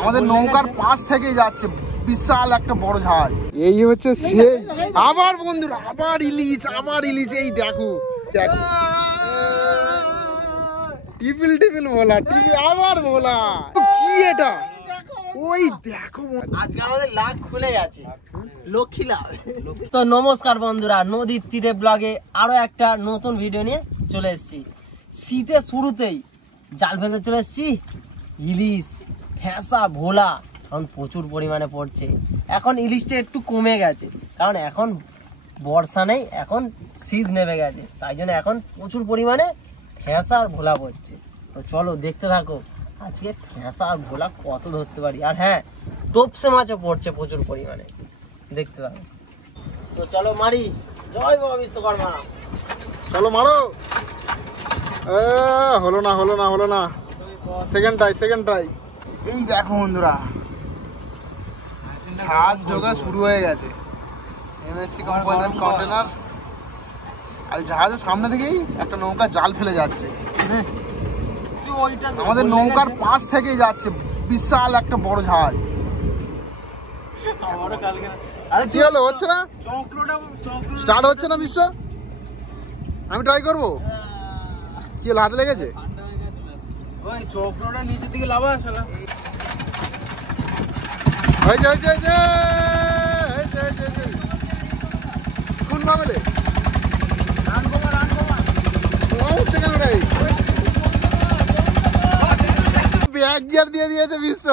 আমাদের নৌকার পাশ থেকেই যাচ্ছে বিশাল একটা বড় জাহাজ। এই হচ্ছে সেই আবার বন্ধুরা আবার ইলিশ এই দেখো টিপিল ভোলা আবার ভোলা কি এটা ওই দেখো আজকে আমাদের লাখ খুলে যাচ্ছে লক্ষ্মী লাভ। তো নমস্কার বন্ধুরা, নদীর তীরে ব্লগে আরো একটা নতুন ভিডিও নিয়ে চলে এসেছি। শীতের শুরুতেই জাল ফেলতে চলে এসেছি। ইলিশ ফ্যাঁসা ভোলা এখন প্রচুর পরিমাণে পড়ছে। এখন ইলিশটা একটু কমে গেছে, কারণ এখন বর্ষা নেই, এখন শীত নেমে গেছে, তাই জন্য এখন প্রচুর পরিমাণে ফ্যাঁসা আর ভোলা পড়ছে। তো চলো দেখতে থাকো আজকে ফ্যাঁসা আর ভোলা কত ধরতে পারি। আর হ্যাঁ, তোপসে মাছও পড়ছে প্রচুর পরিমাণে, দেখতে থাকো। তো চলো মারি। জয় বাবা বিশ্বকর্মা। চলো মারো। হলো না সেকেন্ড ট্রাই। এই দেখো বন্ধুরা জাহাজ ঢোকা শুরু হয়ে গেছে। এমএসসি কোম্পানির কন্টেনার আর জাহাজের সামনে থেকেই একটা নৌকা জাল ফেলে যাচ্ছে। আমাদের নৌকার পাশ থেকেই যাচ্ছে বিশাল একটা বড় জাহাজ। আরে কি হলো, হচ্ছে না স্টার্ট হচ্ছে না বিশ্ব? আমি ট্রাই করবো। কি হলো, হাতে লেগেছে? ওই চক্রটা নিচের দিকে লাভা শালা। হয়েছে কোন বাঙালি হচ্ছে কেন রে? ব্যাগ গিয়ার দিয়ে দিয়েছে বিশ্ব।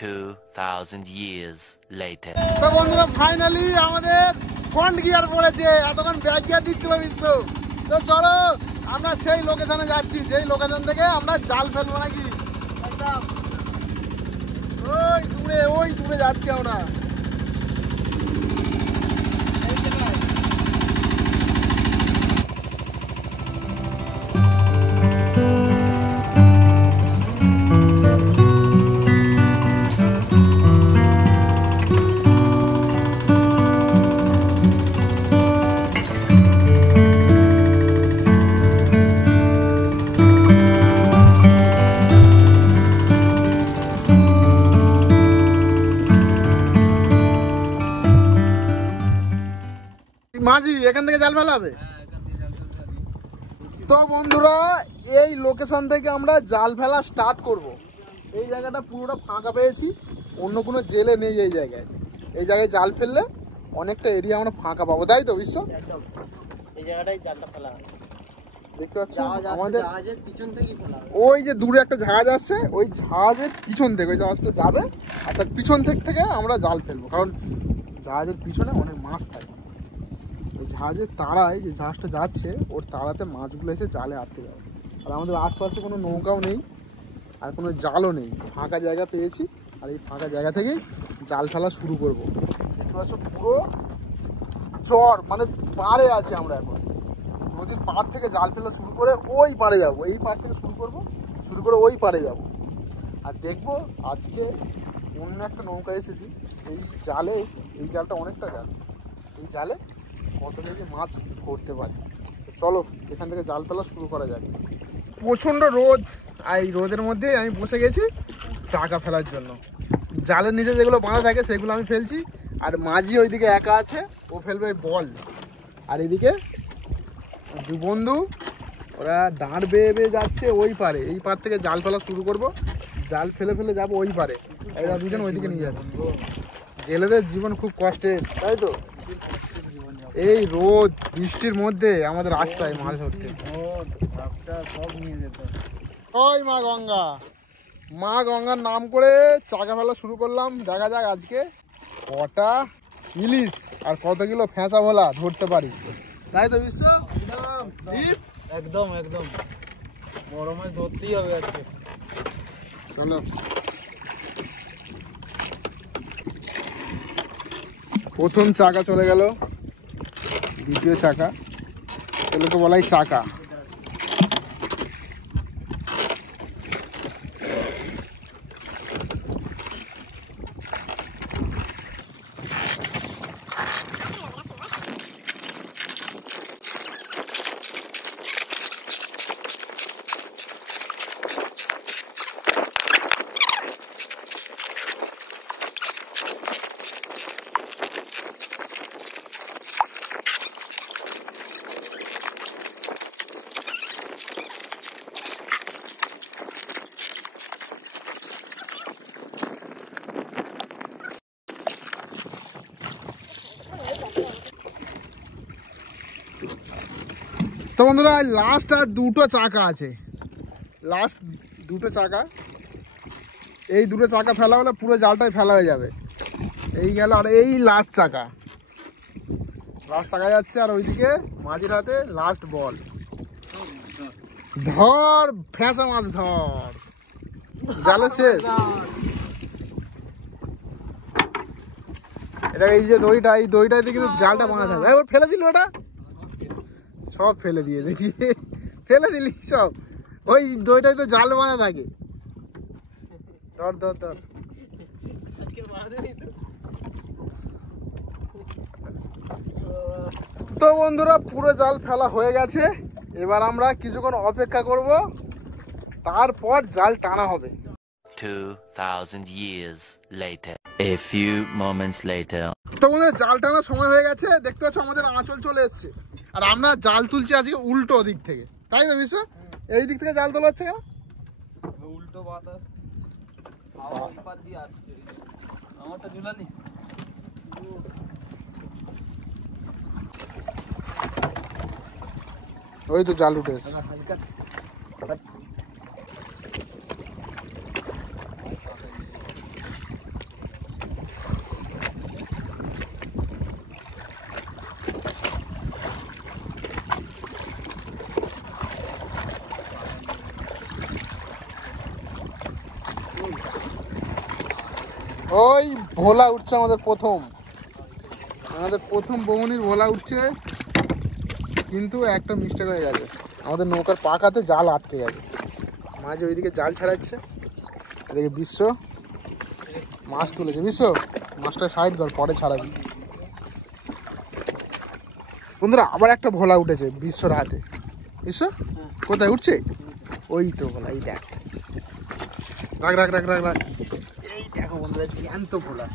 2000 years later. তো বন্ধুরা ফাইনালি আমাদের ফ্রন্ট গিয়ার পড়েছে, এতক্ষণ ব্যাক গিয়ার দিচ্ছিল বিশ্ব। তো চলো আমরা সেই লোকেশনে যাচ্ছি, যেই লোকেশন থেকে আমরা জাল ফেলবো নাকি। ওই দূরে যাচ্ছি আমরা। মাঝি এখান থেকে জাল ফেলা হবে। তো বন্ধুরা এই লোকেশন থেকে আমরা জাল ফেলা স্টার্ট করব। এই জায়গাটা পুরোটা ফাঁকা পেয়েছি, অন্য কোনো জেলে নেই এই জায়গায়। এই জায়গায় জাল ফেললে অনেকটা এরিয়া আমরা ফাঁকা পাবো, তাই তো বিশ্ব? এই জায়গাটাই জালটা ফেলা হয়, দেখতে পাচ্ছ আমাদের জাহাজের পিছন থেকেই ফেলা হয়। ওই যে দূরে একটা জাহাজ আসছে, ওই জাহাজের পিছন থেকে ওই জাহাজটা যাবে, আর তার পিছন থেকে আমরা জাল ফেলবো, কারণ জাহাজের পিছনে অনেক মাছ থাকে। ওই জাহাজের তারায় যে জাহাজটা যাচ্ছে ওর তারাতে মাছগুলো এসে জালে আটকে যাবে। আর আমাদের আশপাশে কোনো নৌকাও নেই আর কোনো জালও নেই, ফাঁকা জায়গা পেয়েছি। আর এই ফাঁকা জায়গা থেকেই জাল ফেলা শুরু করব। দেখতে পাচ্ছ পুরো চর, মানে পাড়ে আছি আমরা এখন। নদীর পাড় থেকে জাল ফেলা শুরু করে ওই পাড়ে যাবো। এই পাড় থেকে শুরু করে ওই পাড়ে যাব। আর দেখবো আজকে অন্য একটা নৌকা এসেছি, এই জালে, এই জালটা অনেকটা জাল, এই জালে কত কেজি মাছ ধরতে পারি। চলো এখান থেকে জাল ফেলা শুরু করা যাক। প্রচণ্ড রোদ, আর এই রোদের মধ্যে আমি বসে গেছি চাকা ফেলার জন্য। জালের নিচে যেগুলো বাঁধা থাকে সেগুলো আমি ফেলছি, আর মাঝি ওইদিকে একা আছে, ও ফেলবে বল। আর এদিকে দু বন্ধু ওরা দাঁড় বেয়ে যাচ্ছে ওই পারে। এই পার থেকে জাল ফেলা শুরু করব, জাল ফেলে যাবো ওই পারে। এরা দুজন ওইদিকে নিয়ে যাচ্ছে। জেলেদের জীবন খুব কষ্টের, তাই তো? এই রোদ বৃষ্টির মধ্যে আমাদের রাস্তায় মাছ ধরতে। ওই মা গঙ্গার নাম করে চাকা ফেলা শুরু করলাম। দেখা যাক আজকে কটা ইলিশ আর কত কিলো ফ্যাঁসা ভোলা ধরতে পারি, তাই তো বিশ্ব? একদম বড় মাছ ধরতেই হবে আজকে। চলো প্রথম চাকা চলে গেল, দ্বিতীয় চাকা, এগুলোকে বলাই চাকা। তো বন্ধুরা লাস্ট আর দুটো চাকা আছে, লাস্ট দুটো চাকা, এই দুটো চাকা ফেলা হলে পুরো জালটাই ফেলা হয়ে যাবে। এই গেল, আর এই লাস্ট চাকা যাচ্ছে, আর ওইদিকে মাঝির হাতে লাস্ট বল। ধর ফেঁসা মাছ ধর, জালে শেষ। এটা এই যে দড়িটা, এই দড়িটাতে কিন্তু জালটা বাঁধা থাকবে। এবার ফেলে দিল, ওটা সব ফেলে দিয়ে দেখি, ফেলে দিলি সব, ওই দড়িটাই তো জাল বাঁধা থাকে। ধর ধর ধর, তো বন্ধুরা পুরো জাল ফেলা হয়ে গেছে। এবার আমরা কিছুক্ষণ অপেক্ষা করব, তারপর জাল টানা হবে। 2,000 years later. A few moments later. তো বন্ধুরা জাল টানার সময় হয়ে গেছে, দেখতে পাচ্ছ আমাদের আঁচল চলে এসছে, আর আমরা জাল তুলছি আজকে উল্টো দিক থেকে, তাই তো বিশ্ব? এই দিক থেকে জাল তোলা হচ্ছে কেন? উল্টো বাতাস হাওয়া ওই পাশ দিয়ে আসছে, আমারটা ঝুলানি। ওই তো জাল উঠে এসছে। ওই ভোলা উঠছে আমাদের প্রথম বৌনির ভোলা উঠছে, কিন্তু একটা মিস্টেক হয়ে গেছে, আমাদের নৌকার পাকাতে জাল আটকে গেছে। মাঝে ওইদিকে জাল ছাড়াচ্ছে, এদিকে বিশ্ব মাছ তুলেছে। বিশ্ব মাছটা সাইড কর, পরে ছাড়াবি। বন্ধুরা আবার একটা ভোলা উঠেছে বিশ্বর হাতে। বিশ্ব কোথায় উঠছে? ওই তো ভোলা, এই দেখ, রাখ রাখ রাখ রাখ রাখ, এই দেখো বন্ধুরা জ্যান্ত ভোলা।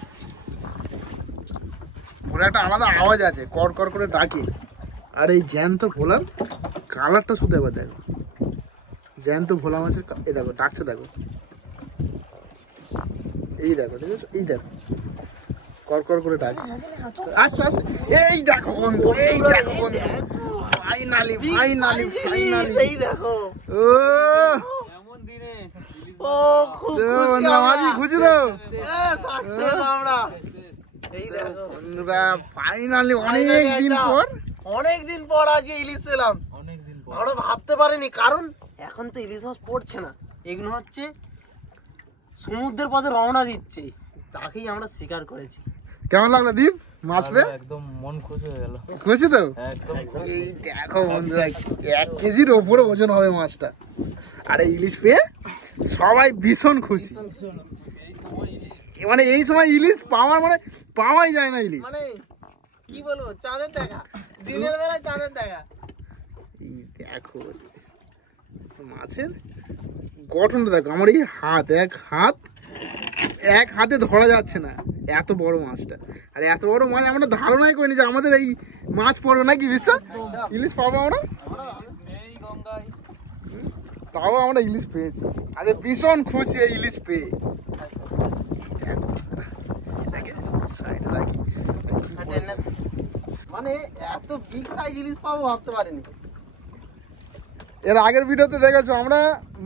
ভোলা একটা আলাদা আওয়াজ আছে, কর কর করে ডাকে। আর এই জ্যান্ত ভোলার কালারটা শুধু একবার দেখো, জ্যান্ত ভোলা মাছের এই দেখো ডাকছে, দেখো এই দেখো, ঠিক আছে, এই দেখো কর কর করে ডাকছে। আচ্ছা আচ্ছা, এই দেখো বন্ধু, এই দেখো বন্ধু, ফাইনালি ফাইনালি ফাইনালি, এই দেখো ও এমন দিনে ও খুব খুশি মাঝি খুঁজে দাও সাকসেস আমরা। এই দেখো বন্ধুরা ফাইনালি অনেক দিন পর আজকে ইলিশ পেলাম। অনেকদিন পর আমরা ভাবতে পারিনি, কারণ এখন তো ইলিশ মাছ পড়ছে না, এগুলো হচ্ছে সমুদ্রের পথে রওনা দিচ্ছে, তাকেই আমরা শিকার করেছি। কেমন লাগলো দীপ মাছ পেয়ে? একদম মন খুশি হয়ে গেল, খুশি তো? একদম এই দেখো বন্ধুরা 1 কেজির ওপরে ওজন হবে মাছটা, আর এই ইলিশ পেয়ে সবাই ভীষণ খুশি। মানে এই সময় ইলিশ পাওয়াই যায় না ইলিশ, মানে কি বলবো, চাঁদের দেখা, দিনের বেলা চাঁদের দেখা। এই দেখো মাছের গঠনটা দেখো, আমার এই হাত, এক হাতে ধরা যাচ্ছে না, এত বড় মাছটা। আর এত বড় মাছ আমরা ধারণাই করিনি যে আমাদের এই মাছ পড়বে নাকি বিশ্বাস, ইলিশ পাবো আমরা, নেই গঙ্গায়। তাও আমরা ইলিশ পেয়েছি। আরে ভীষণ খুশি এই ইলিশ পেয়ে। মানে এত বিগ সাইজ ইলিশ পাবো ভাবতে পারিনি। এর আগের ভিডিওতে দেখেছো আমরা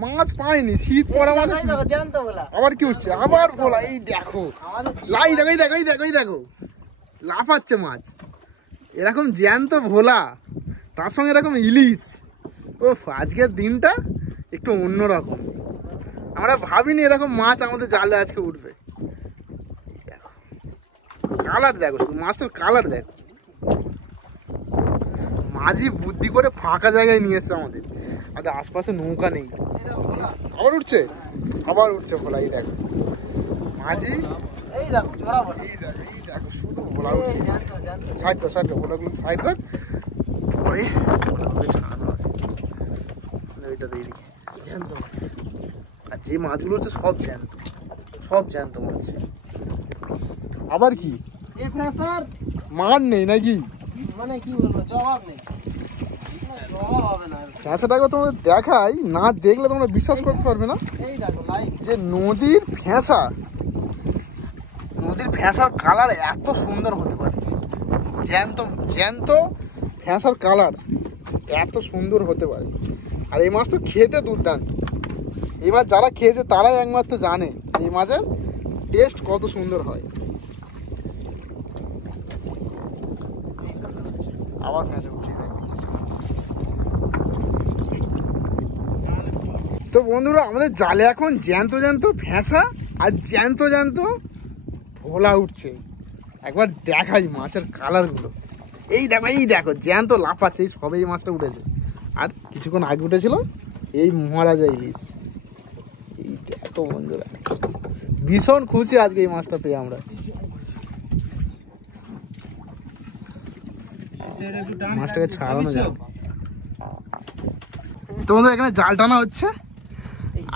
মাছ পাইনি, শীত পড়া মানে দেখো জানতো বলা, আবার কি উঠছে, আবার বলা, এই দেখো আমাদের লাই দেখো, এই দেখো, এই দেখো, এই দেখো লাফাচ্ছে মাছ, এরকম জ্যান্ত ভোলা, তার সঙ্গে এরকম ইলিশ। ও আজকের দিনটা একটু অন্যরকম, আমরা ভাবিনি এরকম মাছ আমাদের জালে আজকে উঠবে। দেখো কালার দেখো, শুধু মাছটার কালার দেখো, মাঝি বুদ্ধি করে ফাঁকা জায়গায় নিয়ে এসছে আমাদের আশপাশে নৌকা নেই। আবার উঠছে ভোলা, এই দেখো মাঝি, এই দেখো জোড়া বলা, এই দেখো শুধু ভোলা উঠছে। সাইড কর ভোলাগুলো সাইড কর, পরে ভোলাগুলো ছাড়ানো হয় ওইটা দিয়ে দিই। আর যে মাছগুলো হচ্ছে সব জ্যান্ত মাছ। আবার কি এই ফ্রেশার মার নেই নাকি? মানে কি বলবো, জবাব নেই, জবাব হবে না। ফ্যাঁসাটাকে তোমাদের দেখাই, না দেখলে তোমরা বিশ্বাস করতে পারবে না এই দেখো লাইক, যে নদীর ফ্যাঁসার কালার এত সুন্দর হতে পারে, জ্যান্ত ফ্যাঁসার কালার এত সুন্দর হতে পারে। আর এই মাছ তো খেতে দুর্দান্ত। এই মাছ যারা খেয়েছে তারাই একমাত্র জানে এই মাছের টেস্ট কত সুন্দর হয়। আবার ফ্যাঁসে উঠিয়ে দেয়। তো বন্ধুরা আমাদের জালে এখন জ্যান্ত জ্যান্ত ফ্যাঁসা আর জ্যান্ত জ্যান্ত ভোলা উঠছে। একবার দেখাই মাছের কালারগুলো। এই দেখো জ্যান্ত লাফাচ্ছে, এই সবে এই মাছটা উঠেছে। আর কিছুক্ষণ আগে উঠেছিল এই মহারাজা ইলিশ। এই দেখো বন্ধুরা, ভীষণ খুশি আজকে এই মাছটা পেয়ে আমরা। মাছটাকে ছাড়ানো যাক। তোমাদের এখানে জাল টানা হচ্ছে।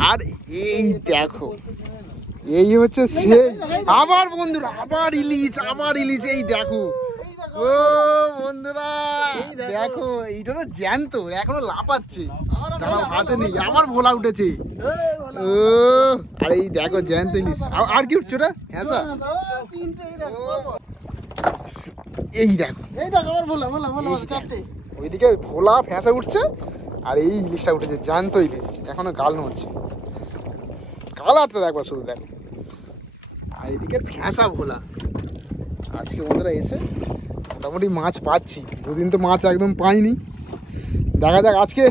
আর এই দেখো, এই হচ্ছে সেই আবার বন্ধুরা, আবার ইলিশ। এই দেখো, ও বন্ধুরা দেখো, এইটা তো জ্যান্ত, এখনো লাফাচ্ছে, হাতে নেই। আবার ভোলা উঠেছে। ও আর এই দেখো জ্যান্ত ইলিশ। আর কি উঠছে ওটা? হ্যাঁ স্যার, এই দেখো ওইদিকে ভোলা ফ্যাঁসা উঠছে আর এই ইলিশটা উঠেছে, জ্যান্ত ইলিশ, এখনো গাল নড়ছে। কালারটা দেখবা শুধু, দেখো। আর এদিকে ফ্যাঁসা ভোলা। আজকে বন্ধুরা এসে মোটামুটি মাছ পাচ্ছি, দুদিন তো মাছ একদম পাইনি। দেখা যাক আজকে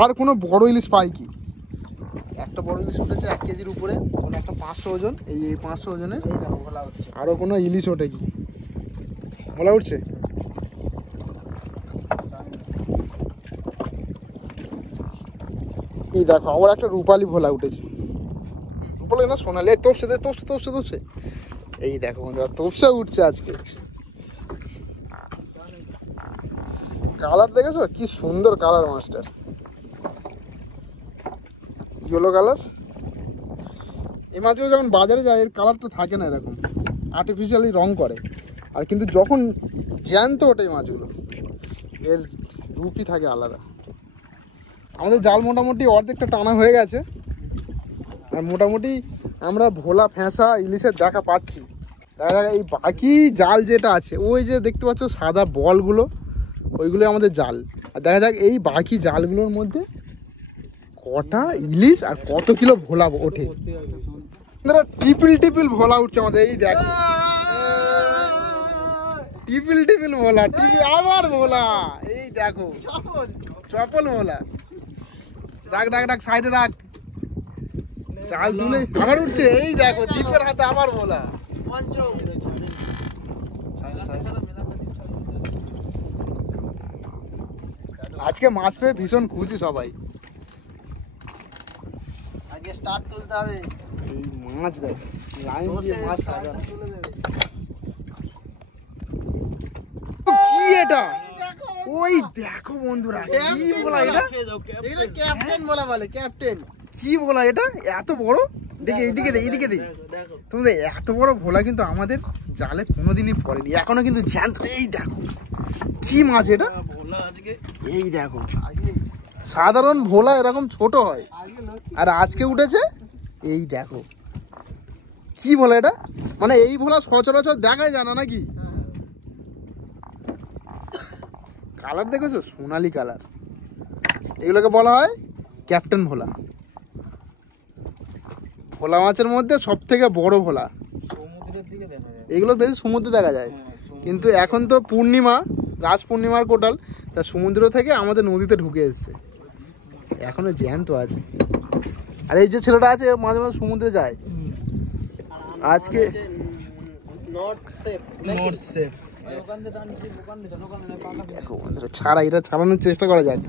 আর কোনো বড় ইলিশ পাই কি। একটা বড় ইলিশ উঠেছে 1 কেজির উপরে, কোনো একটা 500 ওজন। এই 500 ওজনের আরও কোনো ইলিশ ওঠে কি? ভোলা উঠছে। এই দেখো আবার একটা রূপালি ভোলা উঠেছে। রূপালি না সোনালি, তোপসে। এই দেখো বন্ধুরা, তোপসা উঠছে আজকে। কালার দেখেছো কি সুন্দর কালার মাছটার, ইয়েলো কালার। এই মাছগুলো যখন বাজারে যায় এর কালারটা থাকে না, এরকম আর্টিফিশিয়ালি রং করে। আর কিন্তু যখন জ্যান্ত ওঠে এই মাছগুলো, এর রূপই থাকে আলাদা। আমাদের জাল মোটামুটি অর্ধেকটা টানা হয়ে গেছে। আর মোটামুটি আমরা ভোলা ফ্যাঁসা ইলিশের দেখা পাচ্ছি। দেখা যাক এই বাকি জাল যেটা আছে, ওই যে দেখতে পাচ্ছ সাদা বলগুলো, ওইগুলো আমাদের জাল। আর দেখা যাক এই বাকি জালগুলোর মধ্যে কটা ইলিশ আর কত কিলো ভোলা ওঠে। টিপিল ভোলা উঠছে আমাদের। এই দেখো টিপিল ভোলা, আবার ভোলা। এই দেখো চপল ভোলা। রাখ সাইডে রাখ, জাল তুলে আবার উঠছে। এই দেখো দ্বীপের হাতে আবার ভোলা। আজকে মাছ পেয়ে ভীষণ খুশি সবাই। আগে স্টার্ট তুলতে হবে। এই মাছ দেখো, লাইন দিয়ে মাছ সাজানো। কি এটা? ওই দেখো বন্ধুরা, কি ভোলা এটা? এটা ক্যাপ্টেন বলা বলে, ক্যাপ্টেন। কি ভোলা এটা এত বড়? দেখি এইদিকে দে। তোমাদের এত বড় ভোলা কিন্তু আমাদের জালে কোনোদিনই পড়েনি, এখনো কিন্তু জ্যান্ত। এই দেখো কি মাছ এটা? এই দেখো, সাধারণ ভোলা এরকম ছোট হয়, আর আজকে উঠেছে। এই দেখো কি ভোলা এটা, মানে এই ভোলা সচরাচর দেখাই যায় না নাকি? কালার দেখেছো, সোনালি কালার। এগুলোকে বলা হয় ক্যাপ্টেন ভোলা। ভোলা মাছের মধ্যে সব থেকে বড় ভোলা। এগুলো বেশি সমুদ্রে দেখা যায়, কিন্তু এখন তো পূর্ণিমা, রাজ পূর্ণিমার কোটাল, তা সমুদ্র থেকে আমাদের নদীতে ঢুকে এসছে, এখনো জ্যান্ত আছে। আর এই যে ছেলেটা আছে মাঝে মাঝে সমুদ্রে যায়। আজকে দেখো বন্ধুরা, এটা ছাড়ানোর চেষ্টা করা যাক।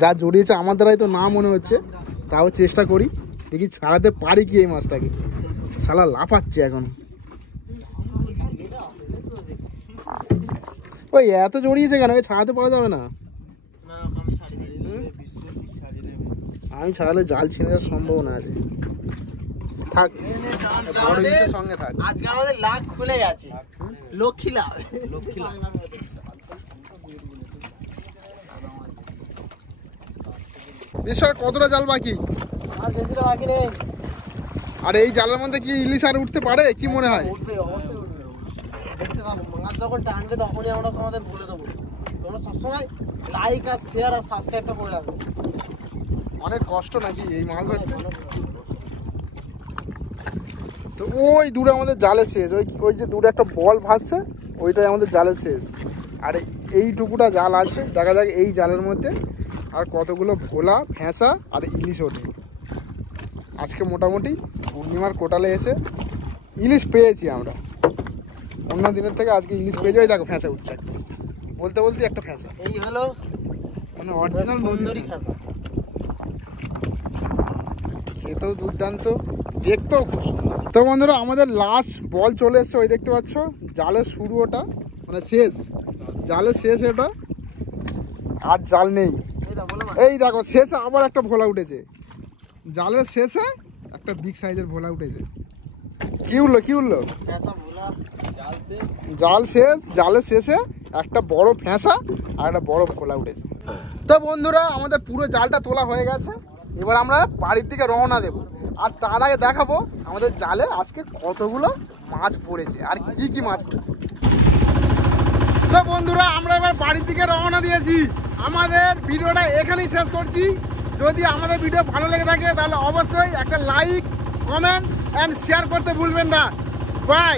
যা জড়িয়েছে আমার দ্বারাই তো না মনে হচ্ছে, তাও চেষ্টা করি, দেখি ছাড়াতে পারি কি এই মাছটাকে। শালা লাফাচ্ছে এখন। ওই এত জড়িয়েছে কেন? ছাড়াতে পারা যাবে না। আমি ছাড়ালে জাল ছিঁড়ে যাওয়ার সম্ভাবনা আছে। থাক, সঙ্গে থাক। আজকে আমাদের লাখ খুলে আছে, লক্ষ্মী লাভ। বিশ্বাস কতটা জাল বাকি? আর বেশিটা বাকি নেই। আর এই জালের মধ্যে কি ইলিশ আর উঠতে পারে কি মনে হয়? উঠবে, অবশ্যই উঠবে। দেখতে থাকো, মাছ যখন টানবে তখনই আমরা তোমাদের বলে দেবো। তো তোমরা সবসময় লাইক আর শেয়ার আর সাবস্ক্রাইবটা করে রাখো। অনেক কষ্ট নাকি এই মাছ ধরতে। তো ওই দূরে আমাদের জালের শেষ, ওই যে দূরে একটা বল ভাসছে ওইটাই আমাদের জালের শেষ। আর এইটুকুটা জাল আছে, দেখা যাক এই জালের মধ্যে আর কতগুলো ভোলা ফ্যাঁসা আর ইলিশ ওঠে। আজকে মোটামুটি পূর্ণিমার কোটালে এসে ইলিশ পেয়েছি আমরা, অন্য দিনের থেকে আজকে ইলিশ পেয়েছি। ওই দেখো ফ্যাঁসা উঠছে, বলতে বলতে একটা ফ্যাঁসা, এই হলো মানে অরিজিনাল সুন্দরী খাসা। খেতেও দুর্দান্ত, দেখতেও খুব সুন্দর। তো বন্ধুরা আমাদের লাস্ট বল চলে এসছে, ওই দেখতে পাচ্ছ জালের শুরু ওটা, মানে শেষ, জালের শেষ এটা, আর জাল নেই। এই দেখো শেষে আবার একটা ভোলা উঠেছে, জালের শেষে একটা বিগ সাইজের ভোলা উঠেছে। কি উঠলো কি উঠলো? জাল শেষ, জালের শেষে একটা বড় ফ্যাঁসা আর একটা বড় ভোলা উঠেছে। তো বন্ধুরা আমাদের পুরো জালটা তোলা হয়ে গেছে, এবার আমরা বাড়ির দিকে রওনা দেবো। আর তার আগে দেখাবো আমাদের জালে আজকে কতগুলো মাছ পড়েছে আর কি কি মাছ পড়েছে। তো বন্ধুরা আমরা এবার বাড়ির দিকে রওনা দিয়েছি, আমাদের ভিডিওটা এখানেই শেষ করছি। যদি আমাদের ভিডিও ভালো লেগে থাকে তাহলে অবশ্যই একটা লাইক, কমেন্ট অ্যান্ড শেয়ার করতে ভুলবেন না। বাই।